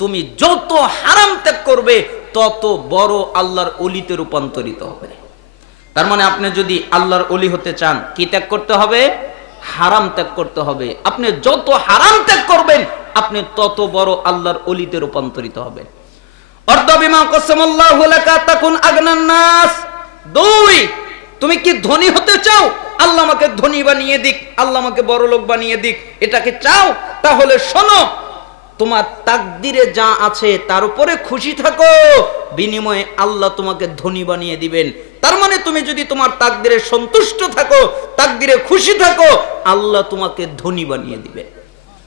তুমি যত হারাম ত্যাগ করবে, তত বড় আল্লাহর অলিতে রূপান্তরিত হবে। তার মানে আপনি যদি আল্লাহর অলি হতে চান, কি ত্যাগ করতে হবে? হারাম ত্যাগ করতে হবে। আপনি যত হারাম ত্যাগ করবেন, আপনি তত বড় আল্লাহর অলিতে রূপান্তরিত হবেন। নাস। দুই, তুমি কি ধনী হতে চাও? আল্লাহ আমাকে ধনী বানিয়ে দিক, আল্লাহ আমাকে বড় লোক বানিয়ে দিক। এটাকে চাও? তাহলে শোনো তোমার তাকদিরে যা আছে তার উপরে খুশি থাকো। বিনিময়ে আল্লাহ তোমাকে ধনী বানিয়ে দিবেন। তার মানে তুমি যদি তোমার তাকদিরে সন্তুষ্ট থাকো, তাকদিরে খুশি থাকো, আল্লাহ তোমাকে ধনী বানিয়ে দিবে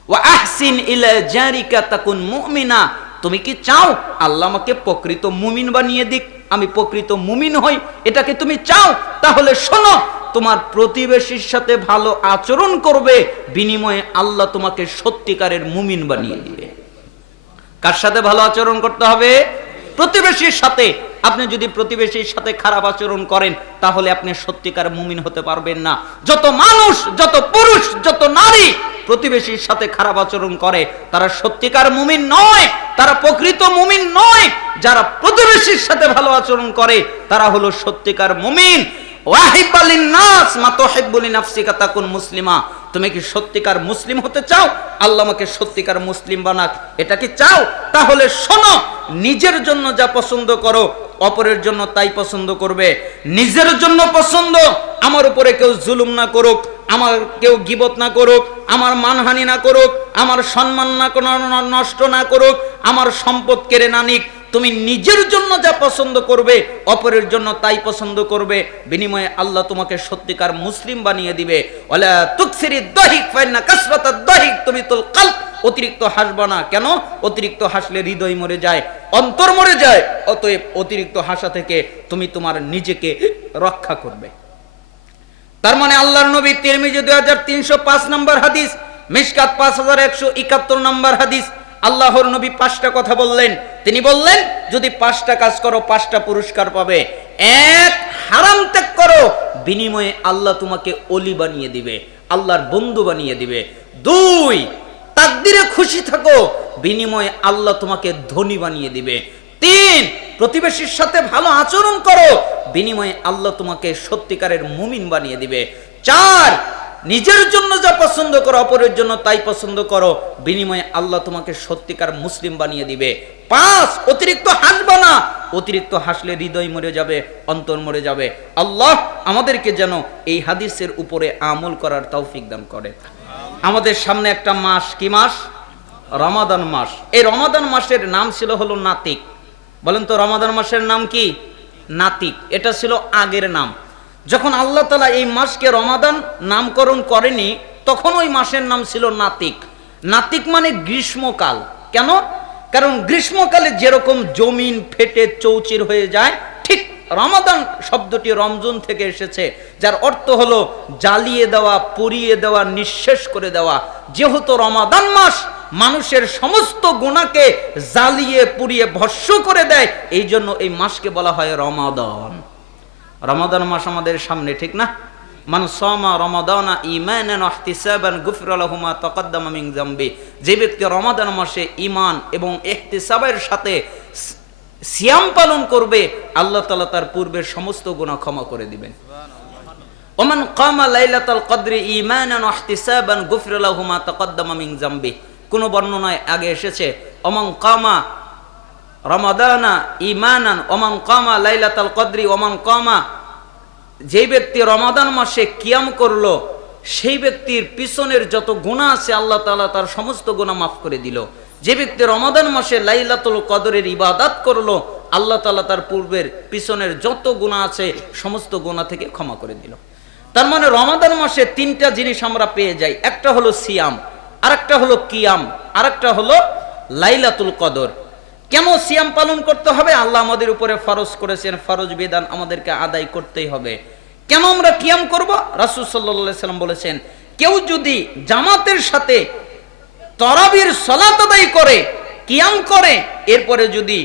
ওয়া আহসিন ইলা জারিকা তাকুন মুমিনা। তুমি কি চাও? আল্লাহ আমাকে প্রকৃত মুমিন বানিয়ে দিক। আমি প্রকৃত মুমিন হই, এটাকে তুমি চাও? তাহলে শোনো, তোমার প্রতিবেশীর সাথে ভালো আচরণ করবে। বিনিময়ে আল্লাহ তোমাকে সত্যিকারের মুমিন বানিয়ে দিবে। কার সাথে ভালো আচরণ করতে হবে? প্রতিবেশীর সাথে। আপনি যদি প্রতিবেশীর সাথে খারাপ আচরণ করেন, তাহলে আপনি সত্যিকার মুমিন হতে পারবেন না। যত মানুষ, যত পুরুষ, যত নারী প্রতিবেশীর সাথে খারাপ আচরণ করে, তারা সত্যিকার মুমিন নয়, তারা প্রকৃত মুমিন নয়। যারা প্রতিবেশীর সাথে ভালো আচরণ করে, তারা হলো সত্যিকার মুমিন। তুমি কি সত্যিকার মুসলিম হতে চাও? আল্লাহ আমাকে সত্যিকার মুসলিম বানাক, এটা কি চাও? তাহলে শোনো, নিজের জন্য যা পছন্দ করো, অপরের জন্য তাই পছন্দ করবে। নিজের জন্য পছন্দ, আমার উপরে কেউ জুলুম না করুক, আমার কেউ গিবত না করুক, আমার মানহানি না করুক, আমার সম্মান না নষ্ট না করুক, আমার সম্পদ কেড়ে না নিক তুমি নিজের জন্য যা পছন্দ করবে, অপরের জন্য তাই পছন্দ করবে। বিনিময়ে আল্লাহ তোমাকে সত্যিকার মুসলিম বানিয়ে দিবে। তুমি অতিরিক্ত হাসবা না। কেন? অতিরিক্ত হাসলে হৃদয় মরে যায়, অন্তর মরে যায়। অতএব অতিরিক্ত হাসা থেকে তুমি তোমার নিজেকে রক্ষা করবে। তার মানে আল্লাহর নবী তিরমিজি দুই হাজার তিনশো পাঁচ নম্বর হাদিস মিসকাত পাঁচ হাজার একশো একাত্তর নম্বর হাদিস আল্লাহর নবী পাঁচটা কথা বললেন। তিনি বললেন, যদি পাঁচটা কাজ করো, পাঁচটা পুরস্কার পাবে। এক, হারাম ত্যাগ করো, বিনিময়ে আল্লাহ তোমাকে অলি বানিয়ে দিবে, আল্লাহর বন্ধু বানিয়ে দিবে। দুই, তাকদিরে খুশি থাকো, বিনিময়ে আল্লাহ তোমাকে ধনী বানিয়ে দিবে। তিন, প্রতিবেশীর সাথে ভালো আচরণ করো, বিনিময়ে আল্লাহ তোমাকে সত্যিকারের মুমিন বানিয়ে দিবে। চার নিজের জন্য যা পছন্দ করো, অপরের জন্য তাই পছন্দ করো, বিনিময়ে আল্লাহ তোমাকে সত্যিকার মুসলিম বানিয়ে দিবে। পাঁচ অতিরিক্ত হাসবা না। অতিরিক্ত হাসলে হৃদয় মরে যাবে, অন্তর মরে যাবে। আল্লাহ আমাদেরকে যেন এই হাদিসের উপরে আমল করার তৌফিক দান করে। আমাদের সামনে একটা মাস, কি মাস? রমাদান মাস। এই রমাদান মাসের নাম ছিল হলো নাতিক। বলেন তো, রমাদান মাসের নাম কি? নাতিক। এটা ছিল আগের নাম। যখন আল্লাহ তালা এই মাসকে রমাদান নামকরণ করেনি, তখন ওই মাসের নাম ছিল নাতিক। নাতিক মানে গ্রীষ্মকাল। কেন? কারণ গ্রীষ্মকালে যেরকম জমিন ফেটে চৌচির হয়ে যায়, ঠিক রমাদান শব্দটি রমজান থেকে এসেছে, যার অর্থ হলো জ্বালিয়ে দেওয়া, পুড়িয়ে দেওয়া, নিঃশেষ করে দেওয়া। যেহেতু রমাদান মাস, মানুষের সমস্ত গুণাকে জ্বালিয়ে, পুড়িয়ে ভস্য করে দেয়, এই জন্য এই মাসকে বলা হয় রমাদান। রমাদান মাস আমাদের সামনে, ঠিক না? মান সামা রমাদানা ঈমানান ইহতিসাবান গুফিরা লাহু মা তাকাদ্দামা মিন যামবি। যে ব্যক্তি রমাদান মাসে ঈমান এবং সাথে সিয়াম পালন করবে, আল্লাহ তাআলা তার পূর্বের সমস্ত গুনাহ ক্ষমা করে দিবেন। ওমান কামা লাইলাতাল কদরি ঈমানান ওয়া ইহতিসাবান গুফিরা লাহু মা তাকাদ্দামা মিন যামবি। কোন বর্ণনায় আগে এসেছে, ওমান কামা রমাদানা ইমানান ওমান কামা লাইলাতাল কদরি, ওমান কামা। যেই ব্যক্তি রমাদান মাসে কিয়াম করল, সেই ব্যক্তির পিছনের যত গুণা আছে, আল্লাহ তাআলা তার সমস্ত গুণা মাফ করে দিল। যে ব্যক্তি রমাদান মাসে লাইলাতুল কদরের ইবাদাত করল, আল্লাহ তাআলা তার পূর্বের পিছনের যত গুণা আছে, সমস্ত গুণা থেকে ক্ষমা করে দিল। তার মানে রমাদান মাসে তিনটা জিনিস আমরা পেয়ে যাই। একটা হলো সিয়াম, আরেকটা হলো কিয়াম, আরেকটা হলো লাইলাতুল কদর। কেন সিয়াম পালন করতে হবে? আল্লাহ আমাদের উপরে ফরজ করেছেন। ফরজ বিধান আমাদেরকে আদায় করতেই হবে। কেন আমরা কিয়াম করব? রাসূল সাল্লাল্লাহু সাল্লাম বলেছেন, কেউ যদি জামাতের সাথে তরাবির সলাত আদায় করে, কিয়াম করে, এরপরে যদি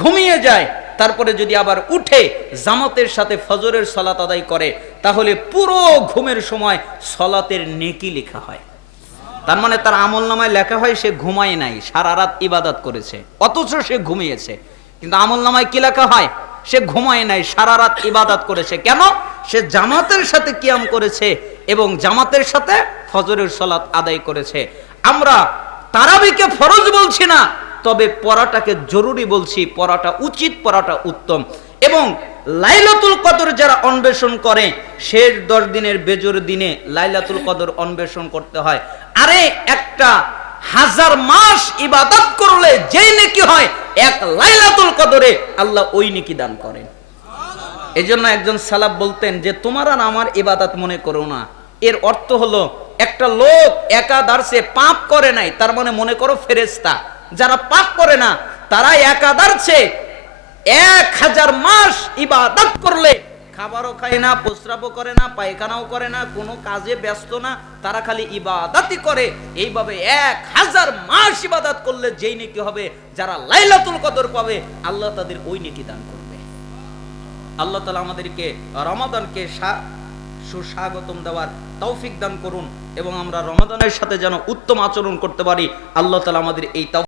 ঘুমিয়ে যায়, তারপরে যদি আবার উঠে জামাতের সাথে ফজরের সলাত আদায় করে, তাহলে পুরো ঘুমের সময় সলাতের নেকি লেখা হয়। তার মানে তার আমল নামায় লেখা হয় সে ঘুমায় নাই, সারা রাত ইবাদত করেছে, অথচ সে ঘুমিয়েছে। কিন্তু আমল নামায় কি লেখা হয়? সে ঘুমায় নাই, সারা রাত ইবাদত করেছে। কেন? সে জামাতের সাথে কিয়াম করেছে এবং জামাতের সাথে ফজরের সলাত আদায় করেছে। আমরা তারাবিকে ফরজ বলছি না, তবে পড়াটাকে জরুরি বলছি, পড়াটা উচিত, পড়াটা উত্তম। এবং লাইলাতুল কদর যারা অন্বেষণ করে, শেষ দশ দিনের বেজর দিনে লাইলাতুল কদর অন্বেষণ করতে হয়। আরে একটা হাজার মাস ইবাদত করলে যেই নেকি হয়, এক লাইলাতুল কদরে আল্লাহ ওই নেকি দান করেন। এই জন্য একজন সালাব বলতেন যে, তোমার আর আমার ইবাদত মনে করো না। এর অর্থ হলো, একটা লোক একাদার্সে পাপ করে নাই, তার মানে মনে করো ফেরেস্তা যারা পাপ করে না তারা একাদার্সে এক হাজার মাস ইবাদত করলে খাবারও খায় না, প্রস্রাবও করে না, পায়খানাও করে না, কোনো কাজে ব্যস্ত না, তারা খালি ইবাদাতই করে। এইভাবে এক হাজার মাস ইবাদত করলে যেই নেকি হবে, যারা লাইলাতুল কদর পাবে, আল্লাহ তাদের ওই নেকি দান করবে। আল্লাহ তালা আমাদেরকে রমাদানকে সুস্বাগতম দেওয়ার তৌফিক দান করুন এবং আমরা রমাদানের সাথে যেন উত্তম আচরণ করতে পারি, আল্লাহ তালা আমাদের এই তৌফিক